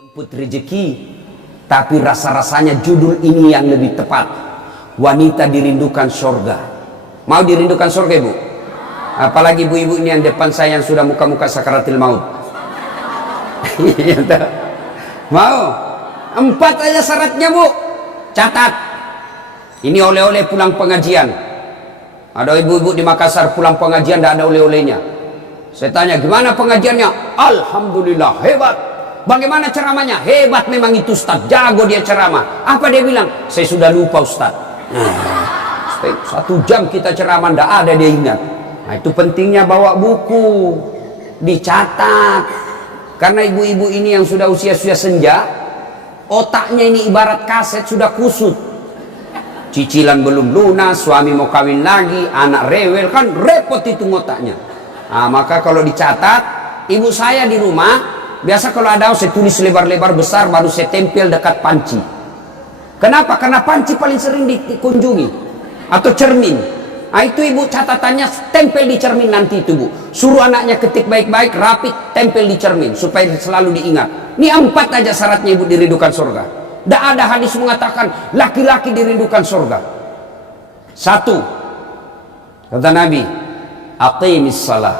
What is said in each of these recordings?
Jemput rezeki, tapi rasa-rasanya judul ini yang lebih tepat. Wanita dirindukan surga. Mau dirindukan surga, Ibu? Apalagi ibu-ibu ini yang depan saya yang sudah muka-muka sakaratil maut. Mau? 4 aja syaratnya, Bu. Catat. Ini oleh-oleh pulang pengajian. Ada ibu-ibu di Makassar pulang pengajian tidak ada oleh-olehnya. Saya tanya, gimana pengajiannya? Alhamdulillah, hebat. Bagaimana ceramahnya? Hebat memang itu Ustaz, jago dia ceramah. Apa dia bilang? Saya sudah lupa Ustaz. 1 jam kita ceramah, tidak ada dia ingat. Nah, itu pentingnya bawa buku, dicatat. Karena ibu-ibu ini yang sudah usia-usia senja, otaknya ini ibarat kaset sudah kusut. Cicilan belum lunas, suami mau kawin lagi, anak rewel, kan repot itu otaknya. Nah, maka kalau dicatat, ibu saya di rumah biasa kalau ada saya tulis lebar-lebar besar, baru saya tempel dekat panci. Kenapa? Karena panci paling sering dikunjungi, atau cermin. Nah, itu ibu catatannya tempel di cermin nanti itu, Bu. Suruh anaknya ketik baik-baik, rapi, tempel di cermin supaya selalu diingat. Ini 4 aja syaratnya ibu dirindukan surga. Tidak ada hadis mengatakan laki-laki dirindukan surga. 1, kata Nabi, aqimis salah,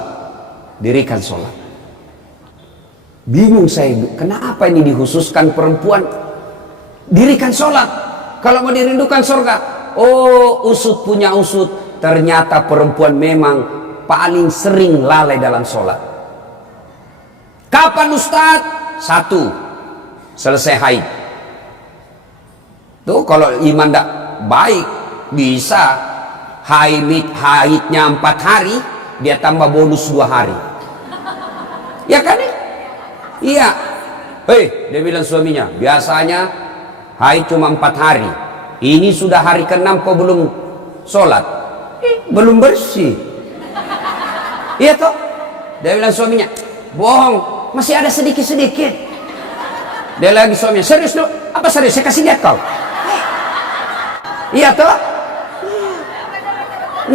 dirikan sholat. Bingung saya, kenapa ini dikhususkan perempuan dirikan sholat kalau mau dirindukan surga? Oh, usut punya usut, ternyata perempuan memang paling sering lalai dalam sholat. Kapan Ustaz? 1, selesai haid. Tuh kalau iman tidak baik, bisa haidnya 4 hari, dia tambah bonus 2 hari. Ya kan? Iya. Dia bilang suaminya, biasanya haid cuma 4 hari. Ini sudah hari ke-6 kok belum sholat? Belum bersih. Iya toh? Dia bilang suaminya, bohong, masih ada sedikit-sedikit. Dia lagi suaminya, serius loh? Apa serius? Saya kasih lihat kau. Iya toh?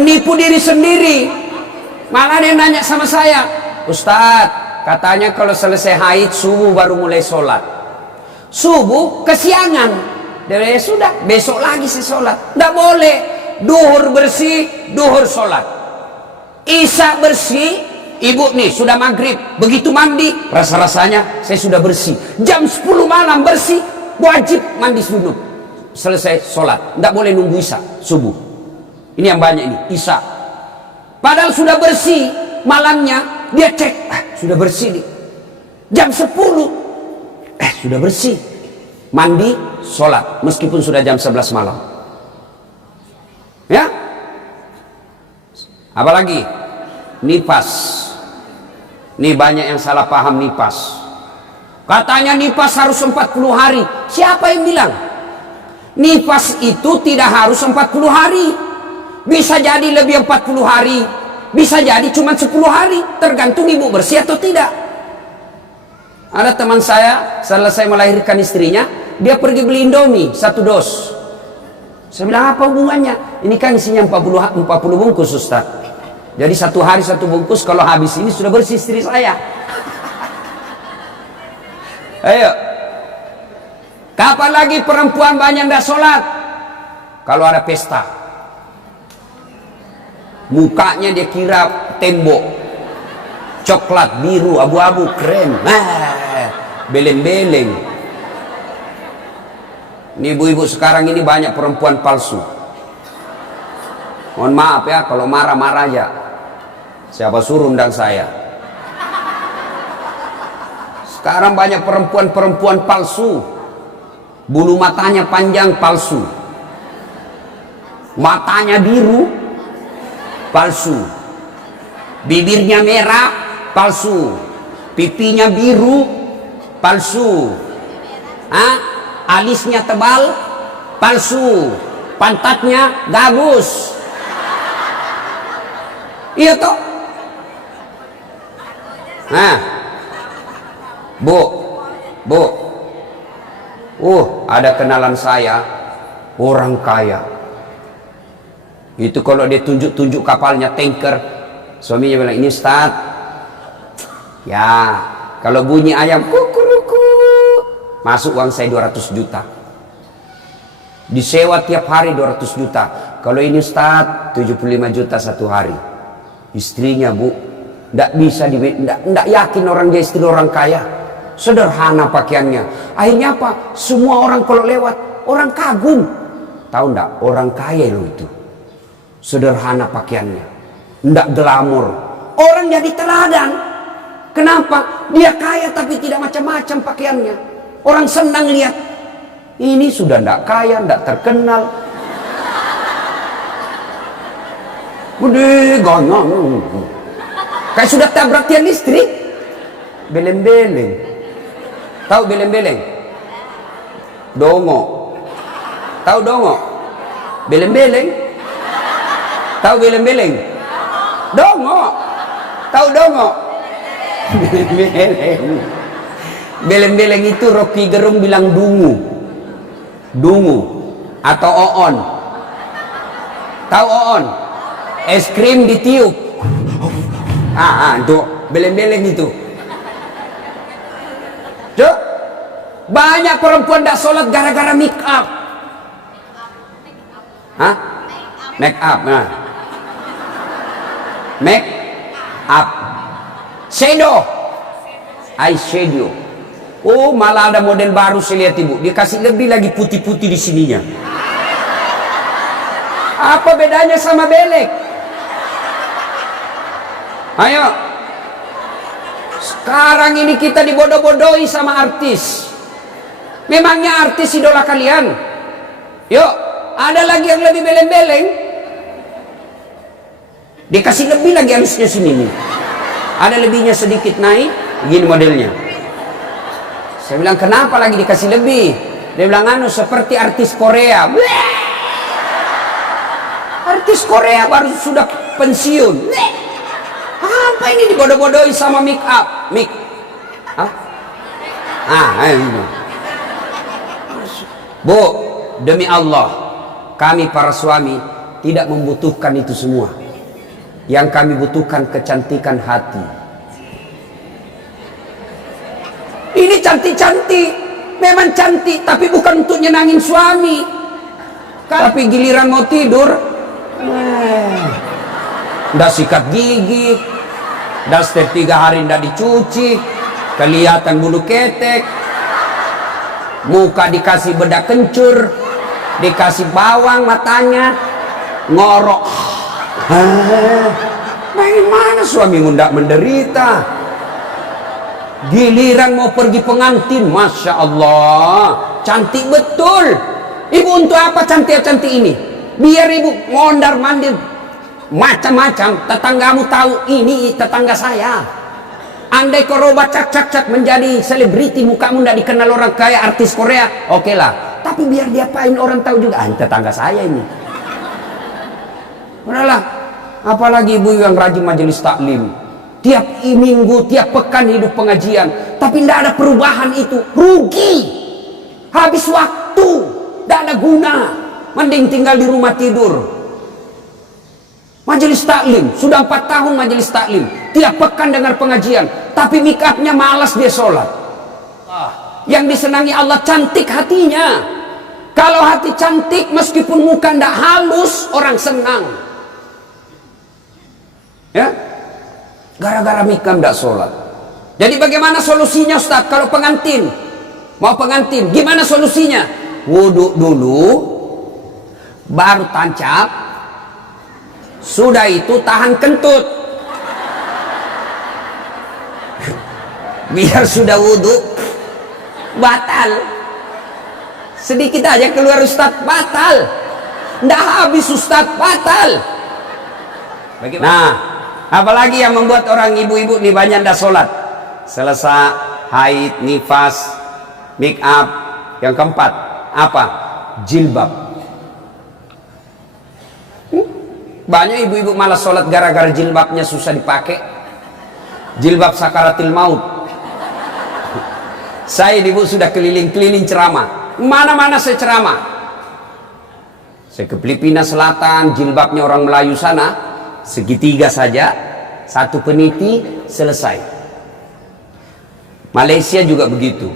Nipu diri sendiri. Malah dia nanya sama saya, Ustadz, katanya kalau selesai haid subuh baru mulai sholat. Subuh kesiangan. Dia sudah, besok lagi saya sholat. Tidak boleh. Duhur bersih, duhur sholat. Isya bersih, ibu nih sudah maghrib, begitu mandi, rasa-rasanya saya sudah bersih. Jam 10 malam bersih, wajib mandi junub. Selesai sholat, tidak boleh nunggu isya subuh. Ini yang banyak ini, isya. Padahal sudah bersih malamnya, dia cek, sudah bersih nih. Jam 10, sudah bersih. Mandi, sholat, meskipun sudah jam 11 malam. Ya? Apalagi? Nipas. Ini banyak yang salah paham nipas. Katanya nipas harus 40 hari. Siapa yang bilang? Nipas itu tidak harus 40 hari. Bisa jadi lebih 40 hari. Bisa jadi cuma 10 hari. Tergantung ibu bersih atau tidak. Ada teman saya, selesai melahirkan istrinya, dia pergi beli Indomie 1 dos. Saya bilang, apa hubungannya? Ini kan isinya 40 bungkus Ustaz. Jadi 1 hari 1 bungkus, kalau habis ini sudah bersih istri saya. Ayo. Kapan lagi perempuan banyak tidak sholat? Kalau ada pesta. Mukanya dia kira tembok. Coklat, biru, abu-abu, krem. Beleng-beleng. Ini ibu-ibu sekarang ini banyak perempuan palsu. Mohon maaf ya, kalau marah-marah aja. Siapa suruh undang saya? Sekarang banyak perempuan-perempuan palsu. Bulu matanya panjang, palsu. Matanya biru, palsu. Bibirnya merah, palsu. Pipinya biru, palsu. Alisnya tebal, palsu. Pantatnya gabus. Iya toh? Bu, ada kenalan saya, orang kaya. Itu kalau dia tunjuk-tunjuk kapalnya, tanker, suaminya bilang, ini Ustaz. Ya, kalau bunyi ayam kukuruku, masuk uang saya 200 juta. Disewa tiap hari 200 juta. Kalau ini Ustaz 75 juta satu hari. Istrinya Bu, tidak bisa, tidak yakin orang dia istri orang kaya. Sederhana pakaiannya. Akhirnya apa? Semua orang kalau lewat, orang kagum. Tahu enggak? Orang kaya loh itu. Sederhana pakaiannya. Tidak glamor. Orang jadi teladan. Kenapa? Dia kaya tapi tidak macam-macam pakaiannya. Orang senang lihat. Ini sudah tidak kaya, tidak terkenal. Gede, ganyang. Kayak sudah tabrak tiang listrik. Beleng-beleng. Tahu beleng-beleng? Dongo. Tahu dongo? Beleng-beleng. Tahu beleng-beleng? Dongo. Tahu dongo? Beleng-beleng. Beleng-beleng itu Rocky Gerung bilang dungu. Dungu atau oon. Tahu oon? Es krim ditiup. Tuh beleng-beleng itu. Tuh, banyak perempuan tidak sholat gara-gara make up. Hah? Make up. Nah. Make up. Shadow. Eyeshadow. Oh, malah ada model baru saya lihat Ibu. Dikasih lebih lagi putih-putih di sininya. Apa bedanya sama belek? Ayo. Sekarang ini kita dibodoh-bodohi sama artis. Memangnya artis idola kalian? Yuk, ada lagi yang lebih beleng-beleng. Dikasih lebih lagi halusnya sini nih. Ada lebihnya sedikit naik, gini modelnya. Saya bilang, kenapa lagi dikasih lebih? Dia bilang, seperti artis Korea. Artis Korea baru sudah pensiun. Apa ini dibodoh-bodohi sama make up? Bu, demi Allah, kami para suami tidak membutuhkan itu semua. Yang kami butuhkan kecantikan hati. Ini cantik-cantik, memang cantik, tapi bukan untuk nyenangin suami. Tapi giliran mau tidur, ndak sikat gigi, dan setiap 3 hari ndak dicuci, kelihatan bulu ketek, muka dikasih bedak kencur, dikasih bawang matanya, ngorok. Bagaimana suami ndak menderita? Giliran mau pergi pengantin, Masya Allah, cantik betul. Ibu untuk apa cantik-cantik ini? Biar ibu mondar-mandir macam-macam, tetanggamu tahu ini tetangga saya. Andai kau robot cak menjadi selebriti, mukamu tidak dikenal orang kaya artis Korea, oke lah. Tapi biar diapain orang tahu juga, tetangga saya ini. Udahlah, apalagi ibu yang rajin majelis taklim, tiap minggu, tiap pekan hidup pengajian, tapi tidak ada perubahan, itu rugi, habis waktu, tidak ada guna. Mending tinggal di rumah tidur. Majelis taklim, sudah 4 tahun majelis taklim, tiap pekan dengar pengajian, tapi make upnya malas dia sholat. Yang disenangi Allah cantik hatinya. Kalau hati cantik, meskipun muka tidak halus, orang senang. Ya, gara-gara make up tidak sholat. Jadi bagaimana solusinya Ustaz? Kalau pengantin, mau pengantin, gimana solusinya? Wudhu dulu, baru tancap, sudah itu tahan kentut. Biar sudah wudhu batal, sedikit aja keluar Ustaz batal, ndak habis Ustaz batal. Bagaimana? Nah, apalagi yang membuat orang ibu-ibu nih banyak ndak sholat? Selesai haid, nifas, make up. Yang keempat apa? Jilbab. Banyak ibu-ibu malah sholat gara-gara jilbabnya susah dipakai. Jilbab sakaratil maut. Saya ibu sudah keliling-keliling ceramah. Mana-mana saya ceramah. Saya ke Filipina Selatan, jilbabnya orang Melayu sana, segitiga saja, 1 peniti, selesai. Malaysia juga begitu.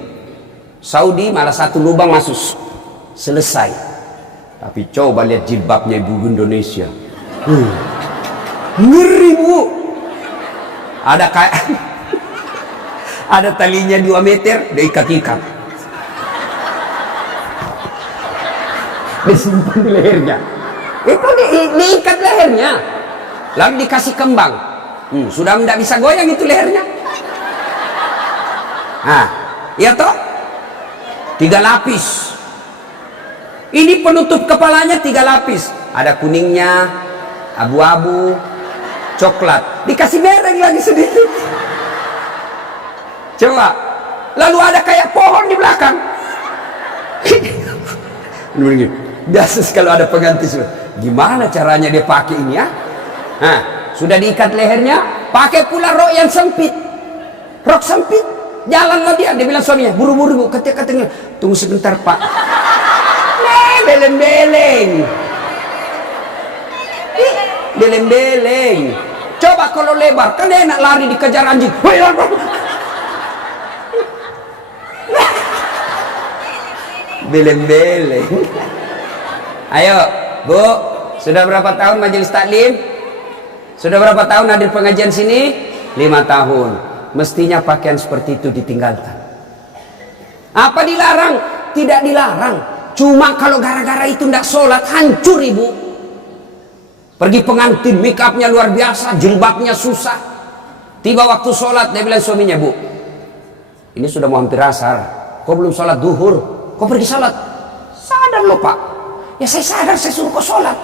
Saudi malah satu lubang masuk, selesai. Tapi coba lihat jilbabnya ibu Indonesia, ngeri bu. Ada kayak ada talinya 2 meter, diikat-ikat, disimpan di lehernya. Itu diikat lehernya, lalu dikasih kembang. Sudah tidak bisa goyang itu lehernya. Nah, ya toh, 3 lapis. Ini penutup kepalanya 3 lapis. Ada kuningnya, abu-abu, coklat. Dikasih mereng lagi sedikit. Coba. Lalu ada kayak pohon di belakang. Biasa kalau ada pengantin. Gimana caranya dia pakai ini ya? Nah, sudah diikat lehernya, pakai pula rok yang sempit. Rok sempit. Jalanlah dia bilang suaminya, buru-buru bu, katanya, tunggu sebentar pak. Beleng-beleng. Beleng-beleng. Coba kalau lebar, kan enak lari dikejar anjing. Beleng-beleng. Ayo bu, sudah berapa tahun majelis taklim? Sudah berapa tahun hadir pengajian sini? 5 tahun. Mestinya pakaian seperti itu ditinggalkan. Apa dilarang? Tidak dilarang. Cuma kalau gara-gara itu tidak sholat, hancur ibu. Pergi pengantin, make upnya luar biasa, jilbabnya susah. Tiba waktu sholat, dia bilang suaminya, bu, ini sudah mau hampir asar, kok belum sholat duhur? Kok pergi sholat? Sadar loh pak. Ya saya sadar, saya suruh kok sholat.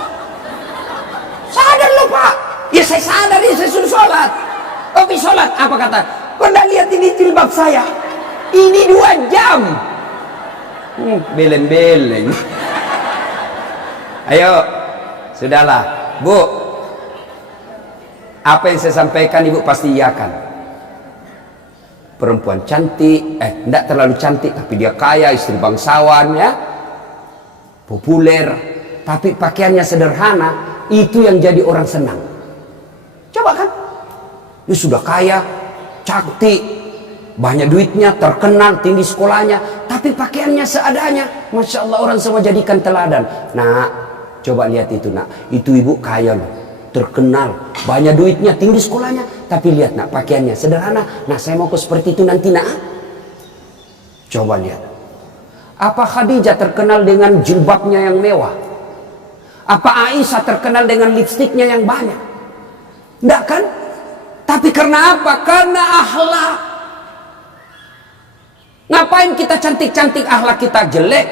Sadar loh pak. Ya saya sadar, ya saya suruh sholat. Tapi sholat, apa kata? Kau tidak lihat ini jilbab saya? Ini 2 jam. Beleng-beleng. Ayo, sudahlah, bu. Apa yang saya sampaikan ibu pasti iyakan. Perempuan cantik, tidak terlalu cantik, tapi dia kaya, istri bangsawan ya, populer, tapi pakaiannya sederhana, itu yang jadi orang senang. Coba kan? Dia sudah kaya, cantik, banyak duitnya, terkenal, tinggi sekolahnya, tapi pakaiannya seadanya. Masya Allah, orang semua jadikan teladan. Nah, coba lihat itu nak, itu ibu kaya loh, terkenal, banyak duitnya, tinggi sekolahnya, tapi lihat nak, pakaiannya sederhana. Nah, saya mau ke seperti itu nanti nak. Coba lihat, apa Khadijah terkenal dengan jilbabnya yang mewah? Apa Aisyah terkenal dengan lipstiknya yang banyak? Enggak kan? Tapi karena apa? Karena akhlak. Ngapain kita cantik-cantik, akhlak kita jelek?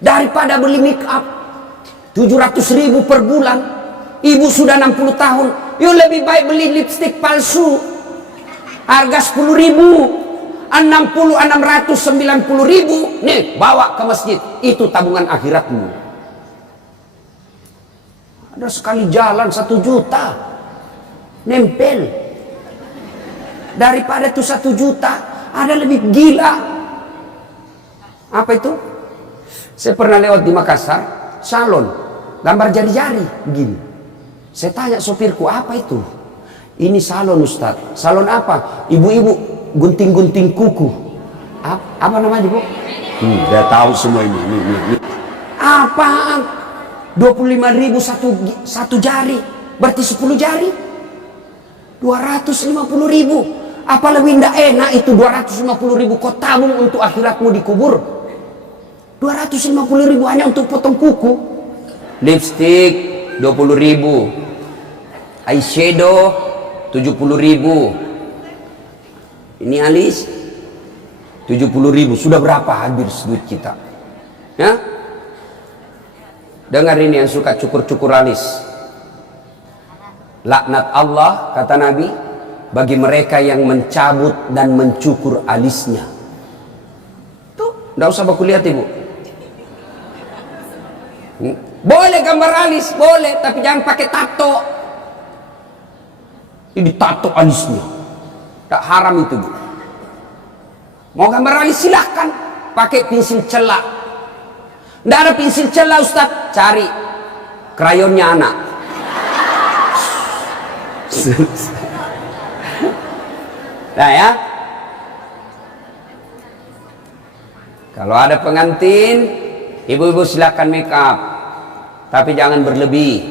Daripada beli make up 700.000 per bulan, ibu sudah 60 tahun, yuk lebih baik beli lipstik palsu harga 10.000, 690.000, nih bawa ke masjid, itu tabungan akhiratmu. Ada sekali jalan 1 juta nempel, daripada itu 1 juta ada lebih gila. Apa itu? Saya pernah lewat di Makassar, salon gambar jari-jari begini. Saya tanya sopirku, apa itu? Ini salon Ustaz. Salon apa? Ibu-ibu gunting-gunting kuku. Apa namanya bu? Dia tahu semua ini. Apaan? 25.000 satu jari, berarti 10 jari 250.000. Apa lebih tidak enak itu 250.000 kau tabung untuk akhiratmu dikubur? 250.000 hanya untuk potong kuku. Lipstick 20.000, eyeshadow 70.000, ini alis 70.000. Sudah berapa habis duit kita ya? Dengar ini yang suka cukur-cukur alis. Laknat Allah, kata Nabi, bagi mereka yang mencabut dan mencukur alisnya. Tuh, tidak usah baku lihat ibu. Boleh gambar alis, boleh, tapi jangan pakai tato. Ini tato alisnya, tak haram itu bu. Mau gambar alis silahkan, pakai pensil celak. Tidak ada pensil celah Ustaz, cari krayonnya anak. Nah ya, Kalau ada pengantin, ibu-ibu silakan make up, tapi jangan berlebih.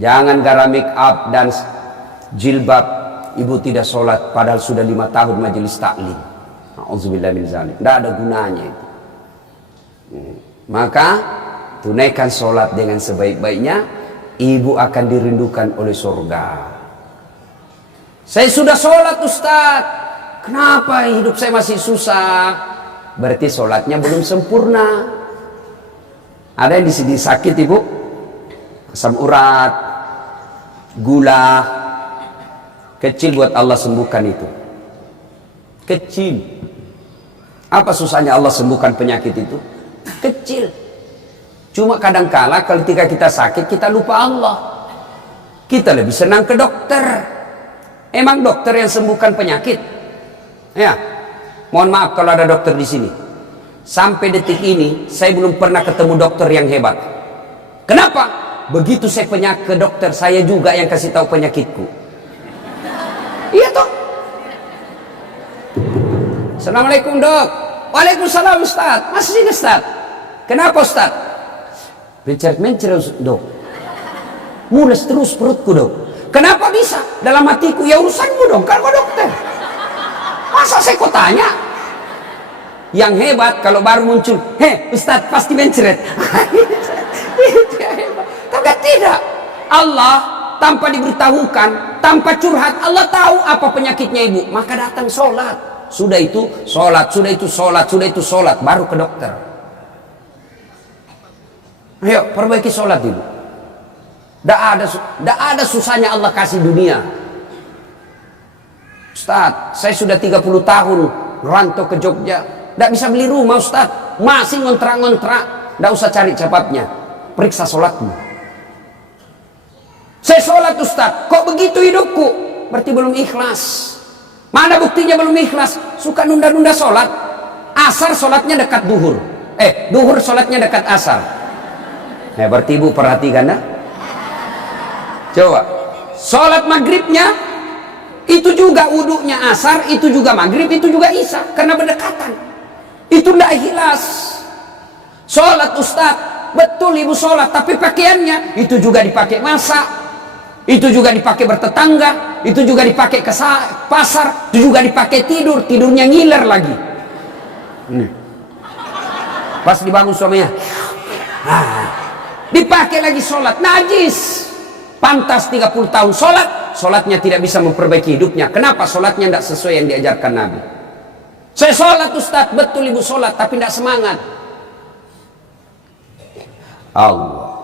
Jangan gara make up dan jilbab ibu tidak sholat padahal sudah 5 tahun majelis taklim. Auzubillah min zalik. Tidak ada gunanya itu. Maka tunaikan sholat dengan sebaik-baiknya, ibu akan dirindukan oleh surga. Saya sudah sholat Ustaz, kenapa hidup saya masih susah? Berarti sholatnya belum sempurna. Ada yang di sini sakit ibu, asam urat, gula, kecil buat Allah sembuhkan itu. Kecil. Apa susahnya Allah sembuhkan penyakit itu? Kecil. Cuma kadangkala ketika kita sakit kita lupa Allah. Kita lebih senang ke dokter. Emang dokter yang sembuhkan penyakit? Ya. Mohon maaf kalau ada dokter di sini. Sampai detik ini saya belum pernah ketemu dokter yang hebat. Kenapa? Begitu saya ke dokter, saya juga yang kasih tahu penyakitku. Iya toh? Assalamualaikum dok. Waalaikumsalam Ustaz. Masih sini Ustaz. Kenapa Ustaz? Mencret-mencret dok. Mules terus perutku dok. Kenapa bisa? Dalam hatiku, ya urusanmu dong, kan kau dokter. Masa saya kau tanya? Yang hebat kalau baru muncul, Ustaz pasti mencret. Itu yang hebat. Tapi tidak. Allah tanpa diberitahukan, tanpa curhat, Allah tahu apa penyakitnya ibu. Maka datang sholat. Sudah itu sholat, sudah itu sholat, sudah itu sholat, baru ke dokter. Ayo perbaiki sholat ibu. Tidak ada susahnya Allah kasih dunia. Ustaz, saya sudah 30 tahun rantau ke Jogja, tidak bisa beli rumah Ustaz, masih ngontrak-ngontrak. Tidak usah cari capapnya, periksa sholatmu. Saya sholat Ustaz, kok begitu hidupku? Berarti belum ikhlas. Mana buktinya belum ikhlas? Suka nunda-nunda sholat. Asar sholatnya dekat duhur, duhur sholatnya dekat asar. Berarti ibu perhatikan ya. Coba sholat maghribnya itu juga wuduknya asar, itu juga maghrib, itu juga isya, karena berdekatan. Itu tidak ikhlas. Sholat Ustaz, betul ibu sholat, tapi pakaiannya itu juga dipakai masak, itu juga dipakai bertetangga, itu juga dipakai ke pasar, itu juga dipakai tidur, tidurnya ngiler lagi. Pas dibangun suaminya, dipakai lagi sholat, najis. Pantas 30 tahun sholat, sholatnya tidak bisa memperbaiki hidupnya. Kenapa? Sholatnya tidak sesuai yang diajarkan Nabi. Saya sholat Ustaz, betul ibu sholat, tapi tidak semangat. Allah.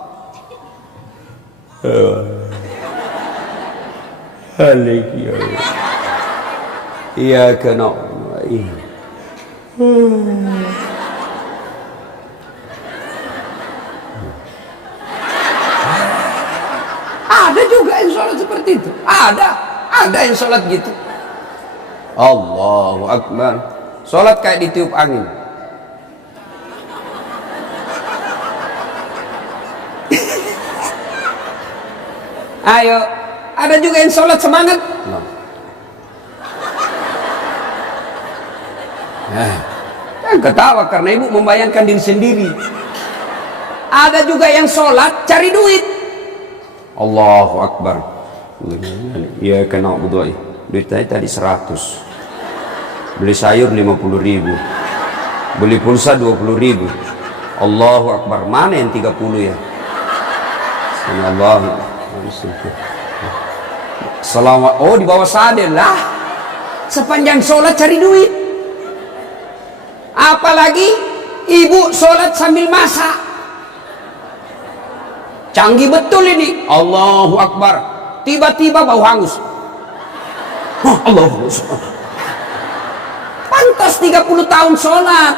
Iya kena. Ada juga yang sholat seperti itu. Ada yang sholat gitu. Allahu Akbar. Sholat kayak ditiup angin. Ayo, ada juga yang sholat semangat. Kan ketawa karena ibu membayangkan diri sendiri. Ada juga yang sholat cari duit. Allahu Akbar. Iya kena berdoa. Duit saya tadi 100. Beli sayur 50.000. Beli pulsa 20.000. Allahu Akbar. Mana yang 30 ya? Allahu. Selamat. Oh di bawah sadar lah. Sepanjang sholat cari duit. Apalagi ibu sholat sambil masak. Canggih betul ini. Allahu Akbar. Tiba-tiba bau hangus. Allahu Akbar. Pantas 30 tahun sholat.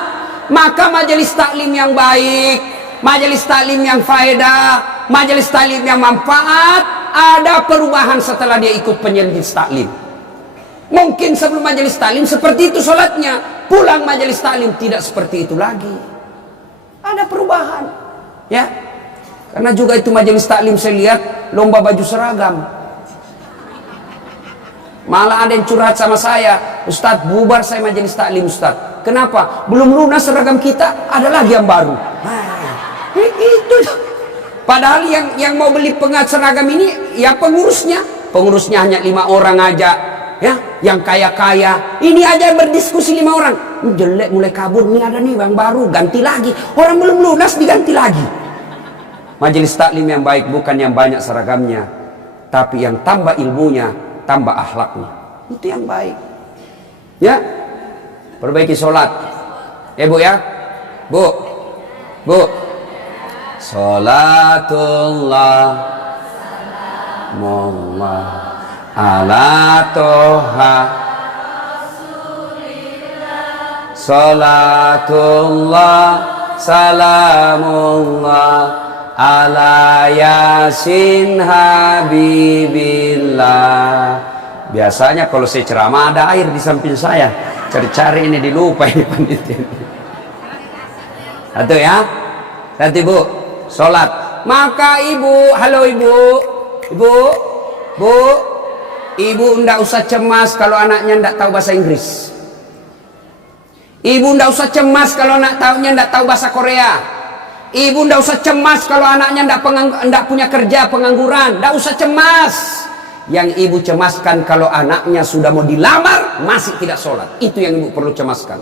Maka majelis taklim yang baik, majelis taklim yang faedah, majelis taklim yang manfaat, ada perubahan setelah dia ikut majelis taklim. Mungkin sebelum majelis taklim seperti itu sholatnya, pulang majelis taklim tidak seperti itu lagi. Ada perubahan. Ya. Karena juga itu majelis taklim saya lihat lomba baju seragam. Malah ada yang curhat sama saya, Ustadz, bubar saya majelis taklim Ustadz. Kenapa? Belum lunas seragam kita, ada lagi yang baru. Itu. Padahal yang mau beli seragam ini ya pengurusnya hanya 5 orang aja, ya, yang kaya-kaya. Ini aja yang berdiskusi 5 orang. Jelek mulai kabur, ini ada nih yang baru, ganti lagi. Orang belum lunas diganti lagi. Majelis taklim yang baik bukan yang banyak seragamnya, tapi yang tambah ilmunya, tambah akhlaknya. Itu yang baik. Ya, perbaiki sholat. Bu ya, Bu. Sholatullah Mullah ala toha Sholatullah salamullah ala yasin habibillah. Biasanya kalau saya ceramah ada air di samping saya, cari-cari ini dilupa ini panitia. Satu ya, nanti Bu sholat, maka halo ibu ndak usah cemas kalau anaknya ndak tahu bahasa Inggris. Ibu ndak usah cemas kalau anaknya ndak tahu bahasa Korea. Ibu ndak usah cemas kalau anaknya ndak punya kerja, pengangguran. Ndak usah cemas. Yang ibu cemaskan kalau anaknya sudah mau dilamar masih tidak sholat. Itu yang ibu perlu cemaskan.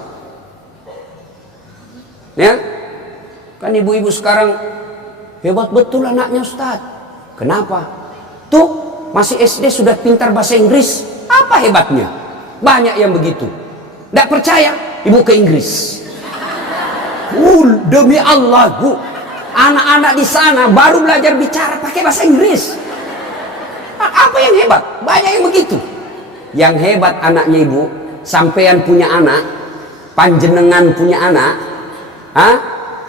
Ya, kan ibu-ibu sekarang hebat betul anaknya Ustaz. Kenapa? Tuh masih SD sudah pintar bahasa Inggris. Apa hebatnya? Banyak yang begitu. Nggak percaya? Ibu ke Inggris. Demi Allah, Bu, anak-anak di sana baru belajar bicara pakai bahasa Inggris. Apa yang hebat? Banyak yang begitu. Yang hebat anaknya ibu, sampean punya anak, panjenengan punya anak,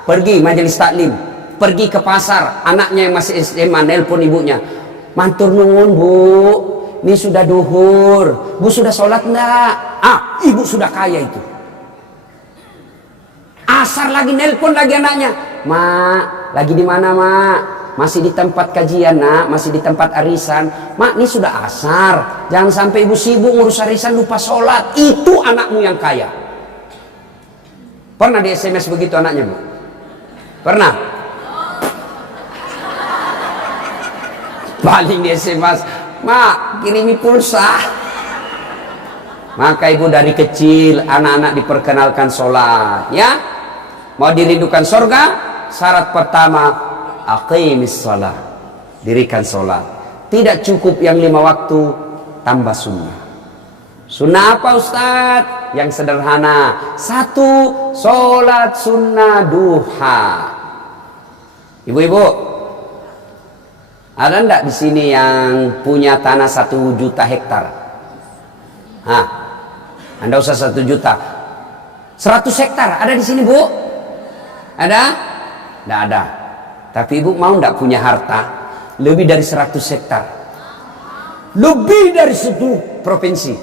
pergi majelis taklim, pergi ke pasar, anaknya yang masih SMA nelpon ibunya, matur nuwun Bu, ini sudah duhur, Bu sudah sholat enggak? Ibu sudah kaya itu. Asar lagi nelpon lagi anaknya, Mak, lagi di mana Mak? Masih di tempat kajian Nak, masih di tempat arisan. Mak, ini sudah asar, jangan sampai ibu sibuk ngurus arisan lupa sholat. Itu anakmu yang kaya. Pernah di SMS begitu anaknya Bu? Pernah? Paling di SMS, Mak kirimi pulsa. Maka ibu dari kecil anak-anak diperkenalkan sholat, ya. Mau dirindukan surga, syarat pertama aqimis sholat, dirikan sholat. Tidak cukup yang 5 waktu, tambah sunnah. Sunnah apa Ustadz? Yang sederhana. 1, sholat sunnah duha. Ibu-ibu, ada enggak di sini yang punya tanah 1 juta hektar? Anda usah 1 juta. 100 hektar ada di sini Bu? Ada? Enggak ada. Tapi ibu mau enggak punya harta lebih dari 100 hektar? Lebih dari 1 provinsi.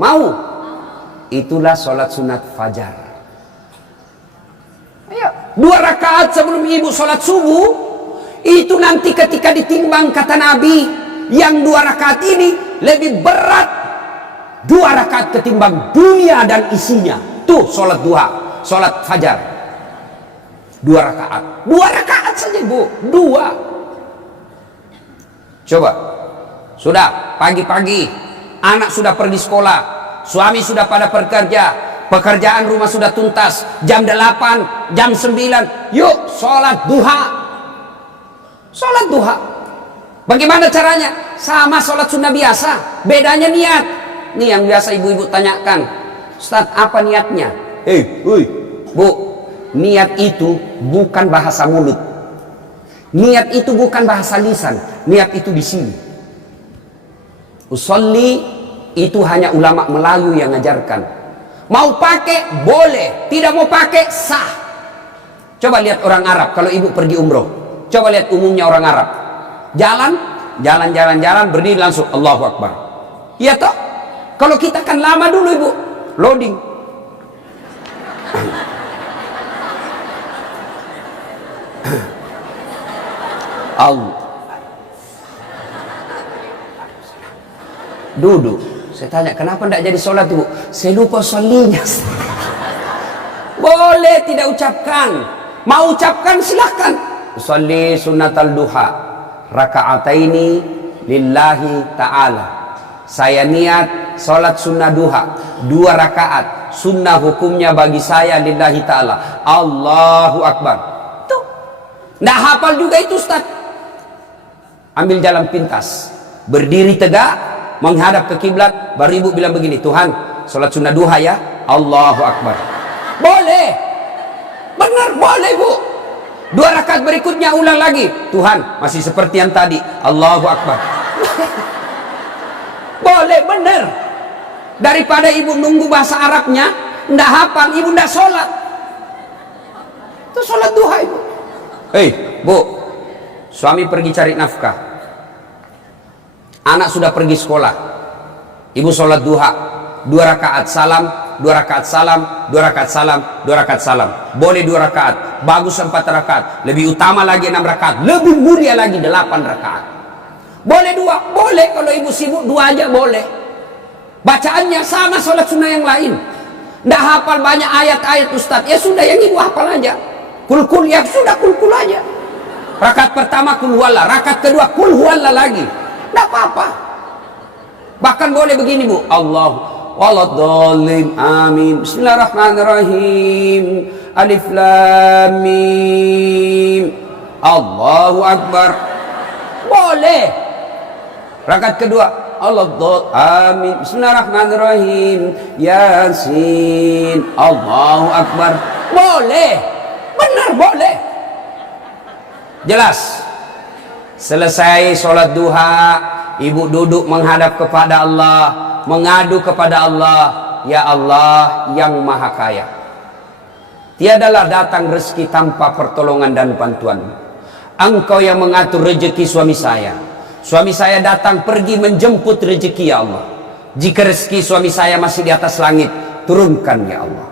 Mau? Itulah sholat sunat fajar. Ayo, 2 rakaat sebelum ibu sholat subuh. Itu nanti ketika ditimbang kata Nabi, yang 2 rakaat ini lebih berat 2 rakaat ketimbang dunia dan isinya. Tuh sholat duha, sholat fajar. 2 rakaat. 2 rakaat saja Bu. 2. Coba. Sudah pagi-pagi, anak sudah pergi sekolah, suami sudah pada bekerja, pekerjaan rumah sudah tuntas, jam 8, jam 9, yuk sholat duha. Sholat duha. Bagaimana caranya? Sama sholat sunnah biasa, bedanya niat. Ini yang biasa ibu-ibu tanyakan, Ustaz apa niatnya? Bu, niat itu bukan bahasa mulut, niat itu bukan bahasa lisan, niat itu di sini. Usolli itu hanya ulama Melayu yang ngajarkan. Mau pakai boleh, tidak mau pakai sah. Coba lihat orang Arab kalau ibu pergi umroh. Coba lihat umumnya orang Arab. Jalan berdiri langsung Allahu Akbar. Iya toh? Kalau kita kan lama dulu ibu, loading. Allah. Duduk Saya tanya, kenapa tidak jadi sholat ibu? Saya lupa sholinya. Boleh tidak ucapkan. Mau ucapkan silahkan. Usalli sunnatal duha raka'ataini lillahi ta'ala. Saya niat sholat sunnah duha 2 rakaat. Sunnah hukumnya bagi saya lillahi ta'ala. Allahu Akbar. Tuh. Nggak hafal juga itu Ustaz. Ambil jalan pintas. Berdiri tegak, menghadap ke kiblat, baru ibu bilang begini, Tuhan, sholat sunnah duha ya. Allahu Akbar. Boleh. Benar, boleh bu. 2 rakaat berikutnya ulang lagi. Tuhan, masih seperti yang tadi. Allahu Akbar. Boleh, benar. Daripada ibu nunggu bahasa Arabnya, ndak hafal, ibu ndak sholat. Itu sholat duha ibu. Bu, suami pergi cari nafkah. Anak sudah pergi sekolah. Ibu sholat duha. 2 rakaat salam, 2 rakaat salam, 2 rakaat salam, 2 rakaat salam. Boleh 2 rakaat, bagus 4 rakaat, lebih utama lagi 6 rakaat, lebih mulia lagi 8 rakaat. Boleh 2, boleh. Kalau ibu sibuk 2 aja boleh. Bacaannya sama sholat sunnah yang lain. Nggak hafal banyak ayat-ayat Ustaz, ya sudah yang ibu hafal aja. Kul ya sudah kul aja. Rakaat pertama kul huwallah, rakaat kedua kul huwallah lagi. Nggak apa-apa. Bahkan boleh begini bu, Allah waladhdallin amin bismillahirrahmanirrahim alif lam mim Allahu Akbar. Boleh. Rakaat kedua Allahu amin bismillahirrahmanirrahim yasin Allahu Akbar. Boleh. Benar boleh. Jelas. Selesai sholat duha, ibu duduk menghadap kepada Allah, mengadu kepada Allah, ya Allah yang maha kaya, tiadalah datang rezeki tanpa pertolongan dan bantuan. Engkau yang mengatur rezeki suami saya. Suami saya datang pergi menjemput rezeki ya Allah. Jika rezeki suami saya masih di atas langit, turunkan ya Allah.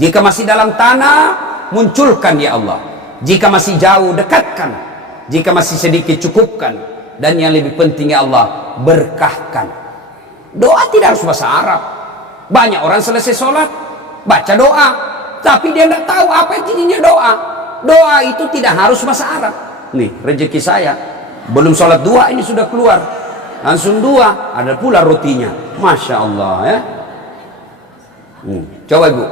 Jika masih dalam tanah, munculkan ya Allah. Jika masih jauh, dekatkan. Jika masih sedikit, cukupkan. Dan yang lebih penting ya Allah, berkahkan. Doa tidak harus bahasa Arab. Banyak orang selesai sholat baca doa, tapi dia tidak tahu apa intinya doa. Doa itu tidak harus bahasa Arab. Nih rezeki saya, belum sholat duha ini sudah keluar, langsung 2, ada pula rotinya. Masya Allah ya. Coba bu,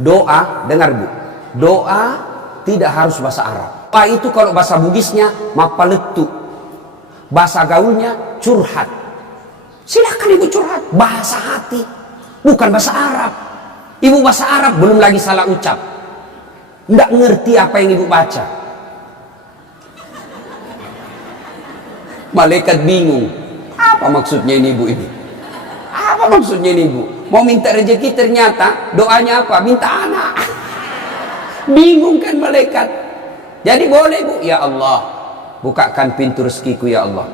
doa, dengar bu, doa tidak harus bahasa Arab. Doa itu kalau bahasa Bugisnya mapaletu, bahasa gaulnya curhat. Silahkan ibu curhat, bahasa hati, bukan bahasa Arab. Ibu bahasa Arab belum lagi salah ucap, nggak ngerti apa yang ibu baca. Malaikat bingung, apa maksudnya ini ibu ini? Apa maksudnya ini ibu? Mau minta rezeki ternyata doanya apa? Minta anak. Bingung kan malaikat. Jadi boleh bu, ya Allah, bukakan pintu rezekiku ya Allah.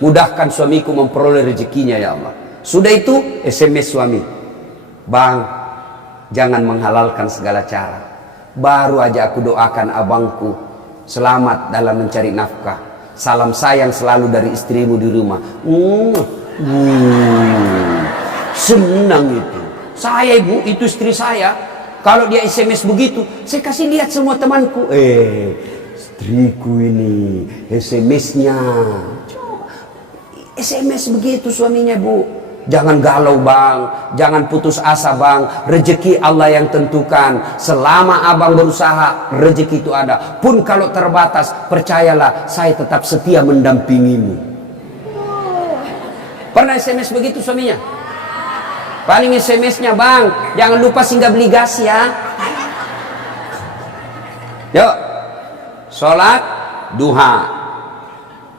Mudahkan suamiku memperoleh rezekinya ya Allah. Sudah itu SMS suami, bang, jangan menghalalkan segala cara. Baru aja aku doakan abangku selamat dalam mencari nafkah. Salam sayang selalu dari istrimu di rumah. Senang itu. Saya ibu, itu istri saya. Kalau dia SMS begitu, saya kasih lihat semua temanku. Istriku ini SMS-nya. SMS begitu suaminya bu. Jangan galau bang, jangan putus asa bang. Rezeki Allah yang tentukan. Selama abang berusaha, rezeki itu ada. Pun kalau terbatas, percayalah saya tetap setia mendampingimu. Pernah SMS begitu suaminya? Paling SMS-nya bang, jangan lupa singgah beli gas ya. Yuk, sholat duha.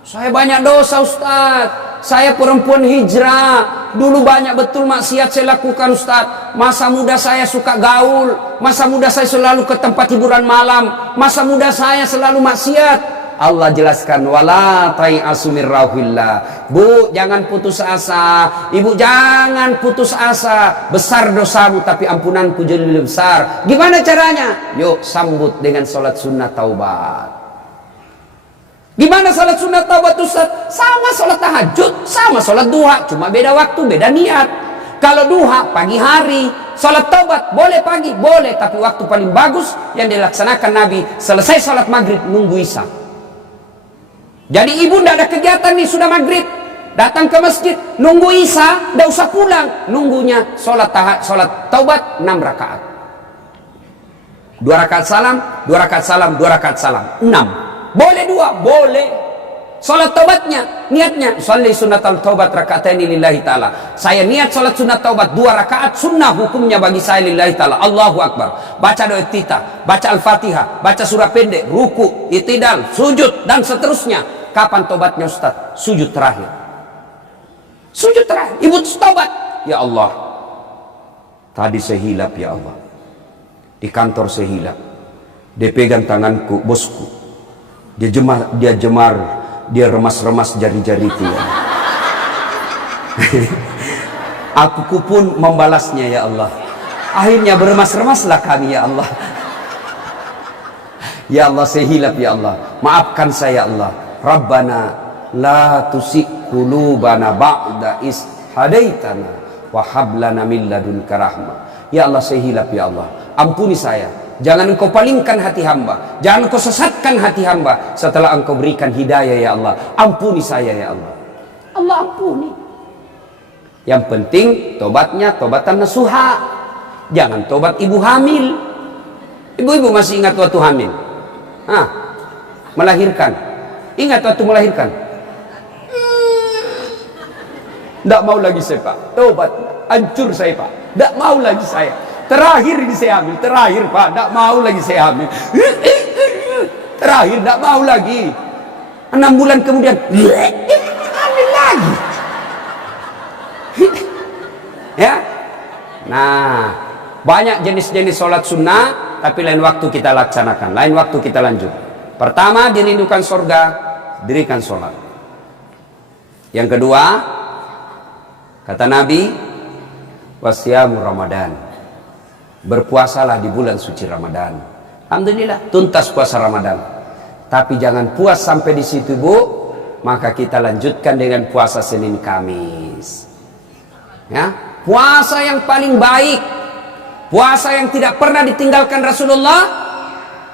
Saya banyak dosa Ustaz. Saya perempuan hijrah. Dulu banyak betul maksiat saya lakukan Ustaz. Masa muda saya suka gaul. Masa muda saya selalu ke tempat hiburan malam. Masa muda saya selalu maksiat. Allah jelaskan, wala tai'asu min rauhillah. Bu, jangan putus asa. Ibu jangan putus asa. Besar dosamu tapi ampunanku jadi lebih besar. Gimana caranya? Yuk sambut dengan sholat sunnah taubat. Gimana salat sunat taubat Ustaz? Sama salat tahajud, sama salat duha, cuma beda waktu, beda niat. Kalau duha pagi hari, salat taubat boleh pagi, boleh, tapi waktu paling bagus yang dilaksanakan Nabi selesai salat maghrib nunggu isya. Jadi ibu tidak ada kegiatan nih, sudah maghrib, datang ke masjid, nunggu isya, tidak usah pulang, nunggunya salat taubat 6 rakaat. 2 rakaat salam, 2 rakaat salam, 2 rakaat salam, 6. Boleh 2, boleh. Salat taubatnya, niatnya, sholli sunnatal taubat raka'ataini lillahi ta'ala. Saya niat salat sunat taubat 2 rakaat, sunnah hukumnya bagi saya lillahi ta'ala. Allahu Akbar. Baca doa iftitah, baca Al-Fatihah, baca surah pendek, ruku, itidal, sujud, dan seterusnya. Kapan taubatnya Ustaz? Sujud terakhir. Sujud terakhir. Ibu taubat. Ya Allah, tadi saya hilap ya Allah. Di kantor saya hilap. Dia pegang tanganku, bosku. Dia remas-remas jari-jari itu ya. Aku pun membalasnya ya Allah. Akhirnya beremas-remaslah kami ya Allah. Ya Allah, saya hilap ya Allah. Maafkan saya Allah. Rabbana la tusik qulubana ba'da is hadaitana wa hab lana min ladunka rahmah. Ya Allah, saya hilap ya Allah. Ampuni saya. Jangan engkau palingkan hati hamba, jangan engkau sesatkan hati hamba setelah engkau berikan hidayah ya Allah. Ampuni saya ya Allah. Allah ampuni. Yang penting tobatnya tobatan nasuha. Jangan tobat ibu hamil. Ibu-ibu masih ingat waktu hamil? Melahirkan. Ingat waktu melahirkan? Tidak mau lagi saya Pak. Tobat. Hancur saya Pak. Tidak mau lagi saya. Terakhir ini saya hamil, terakhir Pak, tidak mau lagi saya hamil. Terakhir tidak mau lagi. 6 bulan kemudian hamil lagi. Ya. Nah, banyak jenis-jenis sholat sunnah, tapi lain waktu kita laksanakan, lain waktu kita lanjut. Pertama, dirindukan surga, dirikan sholat. Yang kedua, kata Nabi, wasyamu Ramadan. Berpuasalah di bulan suci Ramadan. Alhamdulillah, tuntas puasa Ramadan. Tapi jangan puas sampai di situ, Bu. Maka kita lanjutkan dengan puasa Senin Kamis. Ya, puasa yang paling baik, puasa yang tidak pernah ditinggalkan Rasulullah,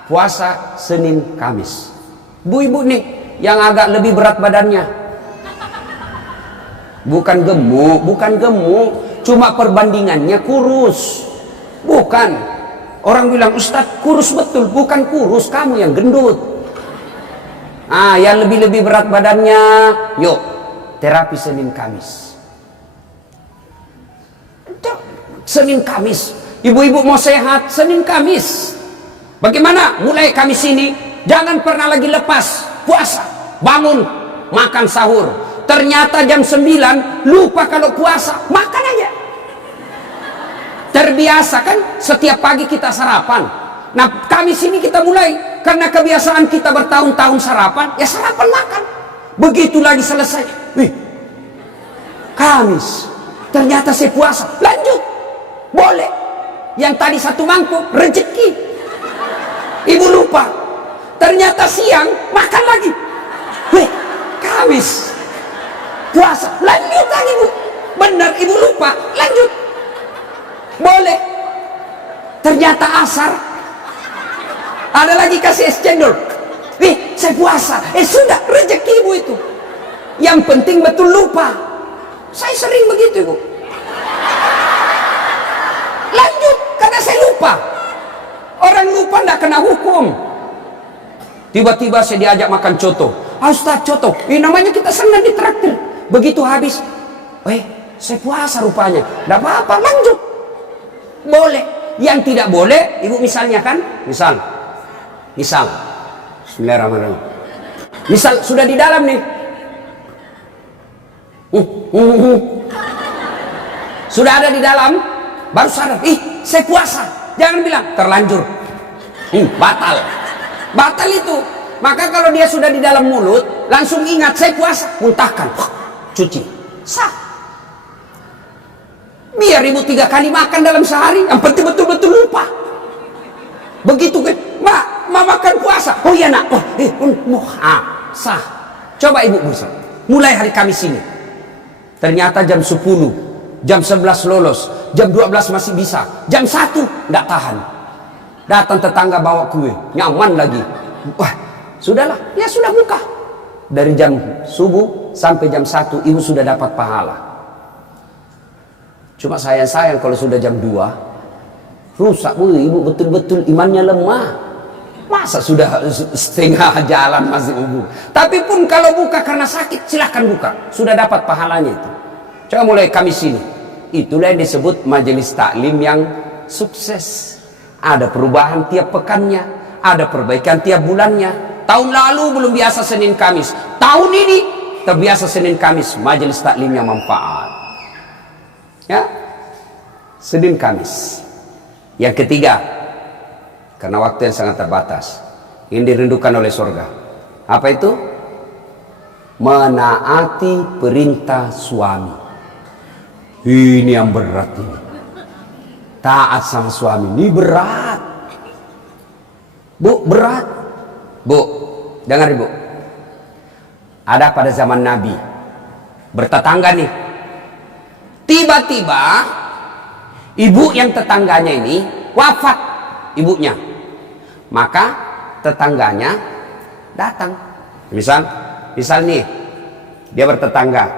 puasa Senin Kamis. Bu-ibu nih yang agak lebih berat badannya, bukan gemuk, cuma perbandingannya kurus. Bukan. Orang bilang, Ustadz kurus betul. Bukan kurus, kamu yang gendut. Yang lebih-lebih berat badannya, yuk terapi Senin Kamis. Senin Kamis. Ibu-ibu mau sehat, Senin Kamis. Bagaimana? Mulai Kamis ini jangan pernah lagi lepas puasa. Bangun, makan sahur. Ternyata jam 9 lupa kalau puasa, makan aja. Terbiasa kan setiap pagi kita sarapan. Nah, Kamis ini kita mulai, karena kebiasaan kita bertahun-tahun sarapan, ya sarapan makan. Begitu lagi selesai, Kamis, ternyata saya puasa, lanjut, boleh. Yang tadi 1 mangkuk rezeki, ibu lupa, ternyata siang makan lagi, Kamis, puasa, lanjut lagi Bu. Benar, ibu lupa, lanjut. Boleh. Ternyata asar ada lagi kasih es cendol. Saya puasa. Sudah, rezeki ibu itu. Yang penting betul lupa. Saya sering begitu Ibu. Lanjut, karena saya lupa. Orang lupa tidak kena hukum. Tiba-tiba saya diajak makan coto. Ustaz, coto. Namanya kita senang ditraktir. Begitu habis, saya puasa rupanya. Tidak apa-apa, lanjut. Boleh. Yang tidak boleh, ibu misalnya kan, misal Bismillahirrahmanirrahim, misal sudah di dalam nih, sudah ada di dalam, baru sadar, saya puasa. Jangan bilang terlanjur, batal itu. Maka kalau dia sudah di dalam mulut, langsung ingat saya puasa, muntahkan, cuci, sah. Biar ibu 3 kali makan dalam sehari, yang penting betul-betul lupa. Begitu kan, ma makan puasa. Oh iya nak, sah. Coba ibu besok, mulai hari Kamis ini. Ternyata jam 10, jam 11 lolos, jam 12 masih bisa, jam 1 tidak tahan. Datang tetangga bawa kue, nyaman lagi. Wah, sudahlah, ya sudah buka. Dari jam subuh sampai jam 1 ibu sudah dapat pahala. Cuma sayang kalau sudah jam 2 rusak. Ibu betul-betul imannya lemah. Masa sudah setengah jalan masih ubu. Tapi pun kalau buka karena sakit, silahkan buka. Sudah dapat pahalanya itu. Coba mulai Kamis ini. Itulah yang disebut majelis taklim yang sukses. Ada perubahan tiap pekannya, ada perbaikan tiap bulannya. Tahun lalu belum biasa Senin Kamis. Tahun ini terbiasa Senin Kamis, majelis taklim yang manfaat. Ya, Senin Kamis. Yang ketiga, karena waktu yang sangat terbatas, ini dirindukan oleh surga. Apa itu? Menaati perintah suami. Ini yang berat ini. Taat sama suami ini berat. Bu, berat. Bu, dengar ibu. Ada pada zaman Nabi, bertetangga nih. Tiba-tiba ibu yang tetangganya ini wafat, ibunya. Maka tetangganya datang. Misal nih, dia bertetangga,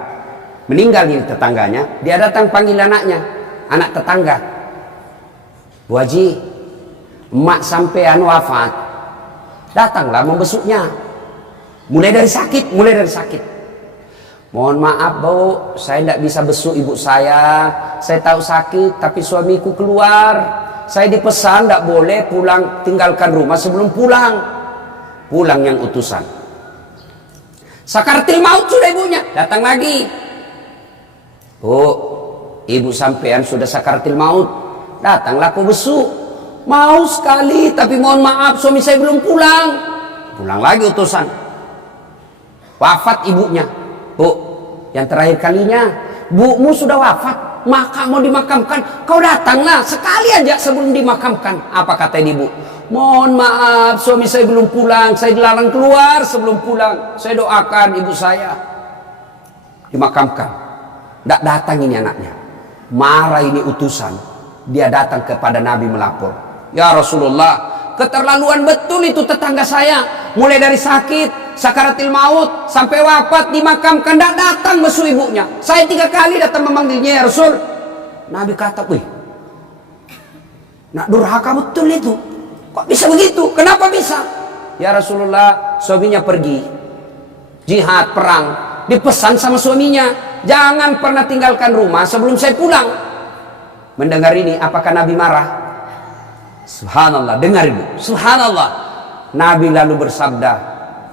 meninggal nih tetangganya, dia datang panggil anaknya, anak tetangga. Bu Haji, emak sampean wafat, datanglah membesuknya. Mulai dari sakit. Mohon maaf Bu, saya tidak bisa besuk ibu saya tahu sakit, tapi suamiku keluar. Saya dipesan tidak boleh pulang, tinggalkan rumah sebelum pulang. Pulang yang utusan. Sakaratil maut sudah ibunya, datang lagi. Bu, ibu sampean sudah sakaratil maut, datanglah aku besuk. Mau sekali, tapi mohon maaf suami saya belum pulang. Pulang lagi utusan. Wafat ibunya. Bu, yang terakhir kalinya, bumu sudah wafat, maka mau dimakamkan, kau datanglah sekali aja sebelum dimakamkan. Apa kata ibu? Mohon maaf suami saya belum pulang, saya dilarang keluar sebelum pulang. Saya doakan ibu saya dimakamkan. Tidak datang ini anaknya, marah ini utusan. Dia datang kepada Nabi melapor, ya Rasulullah, keterlaluan betul itu tetangga saya. Mulai dari sakit, sakaratil maut, sampai wafat, dimakamkan, tidak datang besuk ibunya. Saya 3 kali datang memanggilnya, ya Rasul. Nabi kata, wih, nak durhaka betul itu. Kok bisa begitu? Kenapa bisa? Ya Rasulullah, suaminya pergi jihad, perang, dipesan sama suaminya, jangan pernah tinggalkan rumah sebelum saya pulang. Mendengar ini, apakah Nabi marah? Subhanallah, dengar ibu, subhanallah. Nabi lalu bersabda,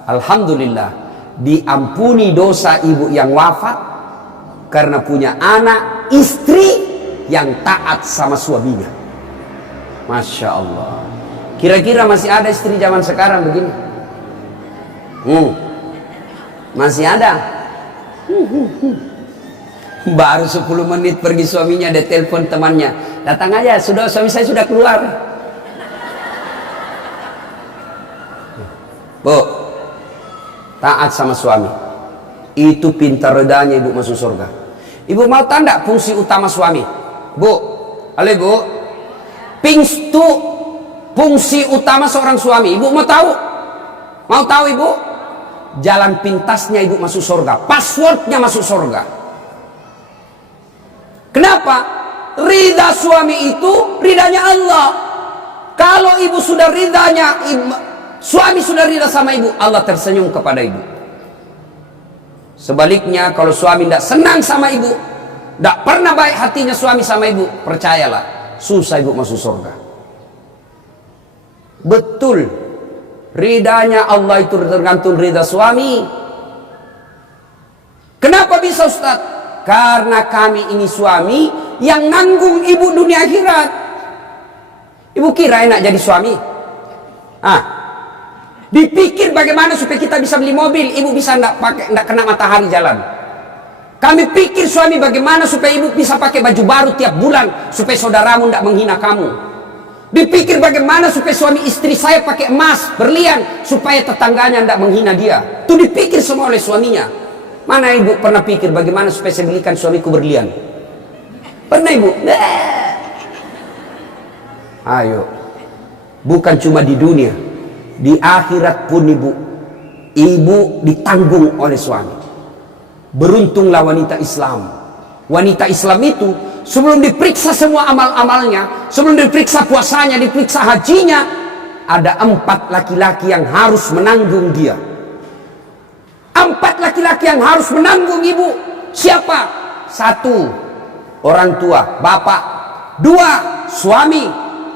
alhamdulillah, diampuni dosa ibu yang wafat karena punya anak, istri yang taat sama suaminya. Masya Allah. Kira-kira masih ada istri zaman sekarang begini? Masih ada? Baru 10 menit pergi suaminya, dia telepon temannya, datang aja, suami saya sudah keluar. Bu, taat sama suami, itu pintar redanya ibu masuk surga. Ibu mau tahu enggak fungsi utama suami? Bu, halo ibu, fungsi utama seorang suami, ibu mau tahu? Mau tahu ibu? Jalan pintasnya ibu masuk surga, passwordnya masuk surga. Kenapa? Ridha suami itu ridhanya Allah. Kalau ibu sudah ridhanya, suami sudah ridha sama ibu, Allah tersenyum kepada ibu. Sebaliknya, kalau suami tidak senang sama ibu, tidak pernah baik hatinya suami sama ibu, percayalah, susah ibu masuk surga. Betul, ridhanya Allah itu tergantung ridha suami. Kenapa bisa Ustaz? Karena kami ini suami yang nanggung ibu dunia akhirat. Ibu kira enak jadi suami? Dipikir bagaimana supaya kita bisa beli mobil, ibu bisa enggak kena matahari jalan. Kami pikir suami bagaimana supaya ibu bisa pakai baju baru tiap bulan, supaya saudaramu enggak menghina kamu. Dipikir bagaimana supaya suami istri saya pakai emas, berlian, supaya tetangganya tidak menghina dia. Itu dipikir semua oleh suaminya. Mana ibu pernah pikir bagaimana supaya saya belikan suamiku berlian? Pernah ibu? Ayo. Bukan cuma di dunia, di akhirat pun ibu ditanggung oleh suami. Beruntunglah wanita Islam. Wanita Islam itu sebelum diperiksa semua amal-amalnya, sebelum diperiksa puasanya, diperiksa hajinya, ada 4 laki-laki yang harus menanggung dia. 4 laki-laki yang harus menanggung ibu. Siapa? 1, orang tua, bapak. 2, suami.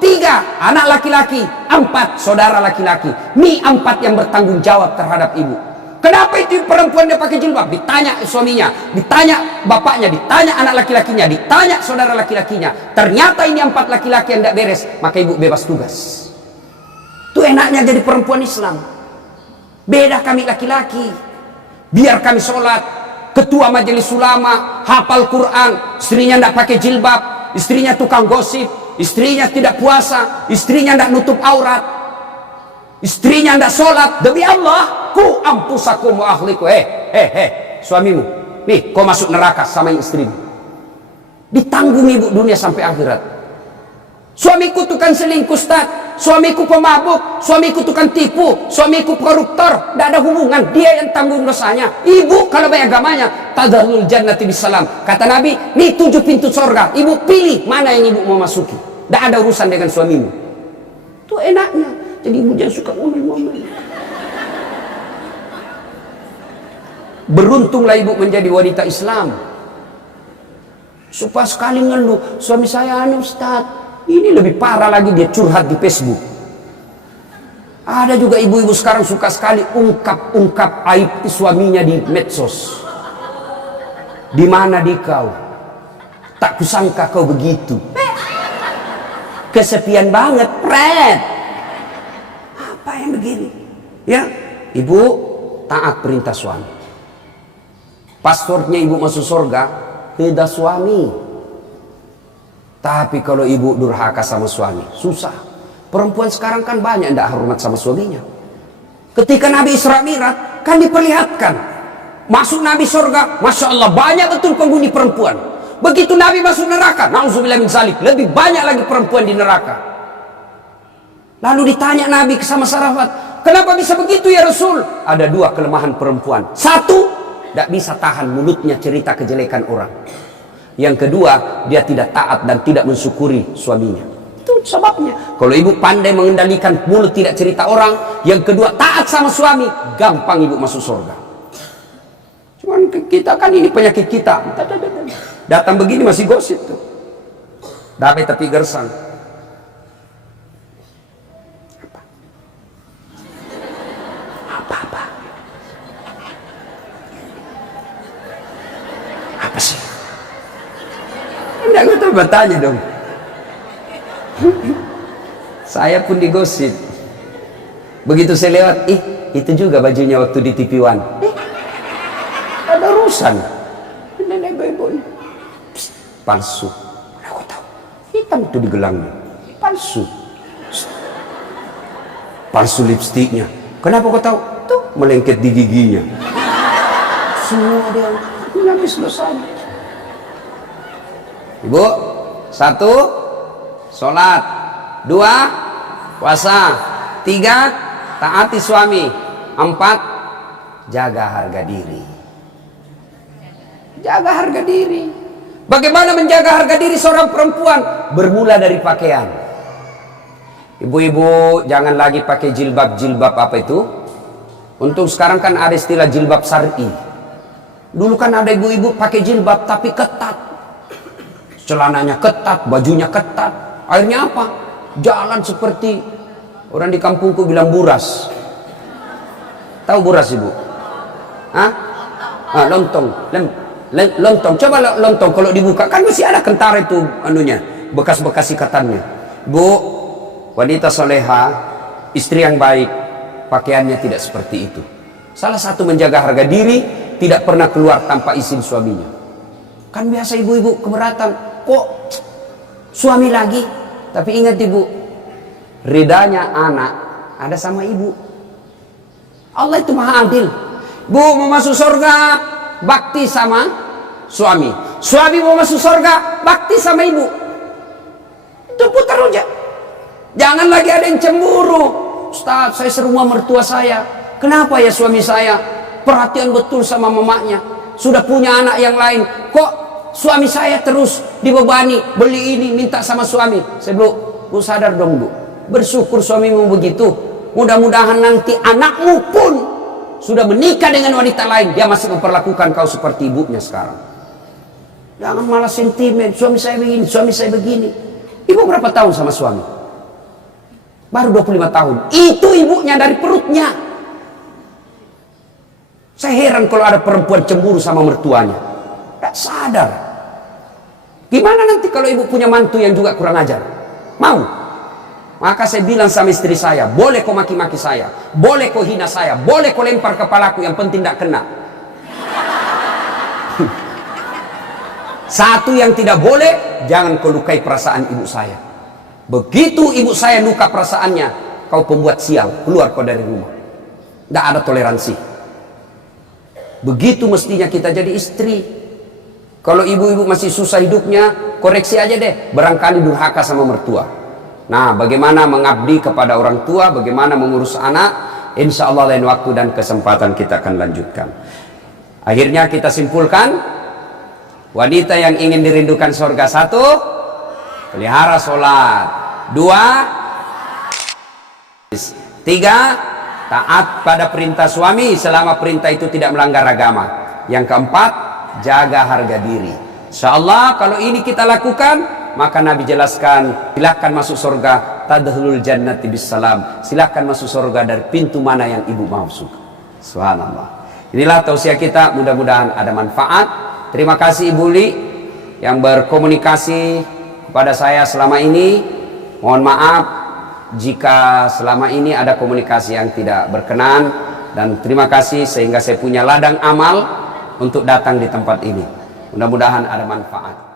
3, anak laki-laki. 4, saudara laki-laki. Ini 4 yang bertanggung jawab terhadap ibu. Kenapa itu perempuan dia pakai jilbab? Ditanya suaminya, ditanya bapaknya, ditanya anak laki-lakinya, ditanya saudara laki-lakinya. Ternyata ini 4 laki-laki yang tidak beres, maka ibu bebas tugas. Itu enaknya jadi perempuan Islam. Beda kami laki-laki. Biar kami sholat, ketua majelis ulama, hafal Quran, istrinya tidak pakai jilbab, istrinya tukang gosip, istrinya tidak puasa, istrinya tidak nutup aurat, istrinya tidak sholat. Demi Allah, ku ampusakum wa ahliku. Suamimu nih, kau masuk neraka sama istrimu. Ditanggung ibu dunia sampai akhirat. Suamiku tukang selingkuh, Ustaz, suamiku pemabuk, suamiku tukang tipu, suamiku koruptor, tidak ada hubungan, dia yang tanggung dosanya. Ibu kalau baik agamanya, tadkhulul jannati bisalam. Kata Nabi, nih 7 pintu surga, ibu pilih mana yang ibu mau masuki. Tidak ada urusan dengan suamimu. Itu enaknya. Jadi ibu jangan suka ngomel-ngomel. Beruntunglah ibu menjadi wanita Islam. Supaya sekali ngeluh, suami saya anu Ustaz. Ini lebih parah lagi, dia curhat di Facebook. Ada juga ibu-ibu sekarang suka sekali ungkap aib suaminya di medsos. Di mana di kau? Tak kusangka kau begitu. Kesepian banget, Fred. Apa yang begini? Ya, ibu taat perintah suami. Passwordnya ibu masuk surga, tidak suami. Tapi kalau ibu durhaka sama suami, susah. Perempuan sekarang kan banyak tidak hormat sama suaminya. Ketika Nabi Isra Mi'raj kan diperlihatkan masuk Nabi surga, Masya Allah banyak betul penghuni perempuan. Begitu Nabi masuk neraka, na'udzubillah min dzalik, lebih banyak lagi perempuan di neraka. Lalu ditanya Nabi sama sahabat, kenapa bisa begitu ya Rasul? Ada 2 kelemahan perempuan. 1, tidak bisa tahan mulutnya cerita kejelekan orang. Yang kedua, dia tidak taat dan tidak mensyukuri suaminya. Itu sebabnya. Kalau ibu pandai mengendalikan mulut tidak cerita orang, yang kedua taat sama suami, gampang ibu masuk surga. Cuman kita kan ini penyakit kita. Datang begini masih gosip tuh. Dapat tepi gersang. Apa? Apa sih? Enggak tahu, bertanya dong. Saya pun digosip. Begitu saya lewat, itu juga bajunya waktu di TV One. Ada urusan. Nenek ibu-ibu. Palsu. Aku tahu. Hitam itu di gelangnya. Palsu. Palsu lipstiknya. Kenapa kau tahu? Tuh melengket di giginya. Semua dia habis dosanya. Ibu, 1, sholat. 2, puasa. 3, taati suami. 4, jaga harga diri. Jaga harga diri. Bagaimana menjaga harga diri seorang perempuan? Bermula dari pakaian. Ibu-ibu jangan lagi pakai jilbab apa itu? Untuk sekarang kan ada istilah jilbab syar'i. Dulu kan ada ibu-ibu pakai jilbab tapi ketat. Celananya ketat, bajunya ketat. Akhirnya apa? Jalan seperti orang di kampungku bilang buras. Tahu buras ibu? Hah? Lontong. Lontong. Coba lontong kalau dibuka kan masih ada kentara itu anunya, bekas-bekas ikatannya. Bu, wanita soleha, istri yang baik, pakaiannya tidak seperti itu. Salah satu menjaga harga diri, tidak pernah keluar tanpa izin suaminya. Kan biasa ibu-ibu keberatan. Kok suami lagi? Tapi ingat ibu, ridanya anak ada sama ibu. Allah itu maha adil. Bu mau masuk surga, bakti sama suami. Suami mau masuk surga, bakti sama ibu. Itu putar aja. Jangan lagi ada yang cemburu. Ustaz, saya serumah mertua saya. Kenapa ya suami saya perhatian betul sama mamanya, sudah punya anak yang lain, kok suami saya terus dibebani beli ini, minta sama suami? Saya bilang, bu sadar dong bu, bersyukur suamimu begitu. Mudah-mudahan nanti anakmu pun sudah menikah dengan wanita lain, dia masih memperlakukan kau seperti ibunya sekarang. Jangan malah sentimen, suami saya begini, suami saya begini. Ibu berapa tahun sama suami? Baru 25 tahun. Itu ibunya dari perutnya. Saya heran kalau ada perempuan cemburu sama mertuanya. Tak sadar. Gimana nanti kalau ibu punya mantu yang juga kurang ajar? Mau? Maka saya bilang sama istri saya, boleh kau maki-maki saya, boleh kau hina saya, boleh kau lempar kepalaku, yang penting tidak kena. Satu yang tidak boleh, jangan kau lukai perasaan ibu saya. Begitu ibu saya luka perasaannya, kau pembuat sial, keluar kau dari rumah. Tidak ada toleransi. Begitu mestinya kita jadi istri. Kalau ibu-ibu masih susah hidupnya, koreksi aja deh, barangkali durhaka sama mertua. Nah, bagaimana mengabdi kepada orang tua, bagaimana mengurus anak, insya Allah lain waktu dan kesempatan kita akan lanjutkan. Akhirnya kita simpulkan, wanita yang ingin dirindukan surga, 1, pelihara sholat. 2, 3, taat pada perintah suami selama perintah itu tidak melanggar agama. Yang keempat, jaga harga diri. Insyaallah kalau ini kita lakukan, maka Nabi jelaskan, silahkan masuk surga, tadkhulul jannati bisalam. Silahkan masuk surga dari pintu mana yang ibu mau suka. Subhanallah. Inilah tausiah kita, mudah-mudahan ada manfaat. Terima kasih Ibu Li yang berkomunikasi kepada saya selama ini. Mohon maaf jika selama ini ada komunikasi yang tidak berkenan, dan terima kasih sehingga saya punya ladang amal untuk datang di tempat ini. Mudah-mudahan ada manfaat.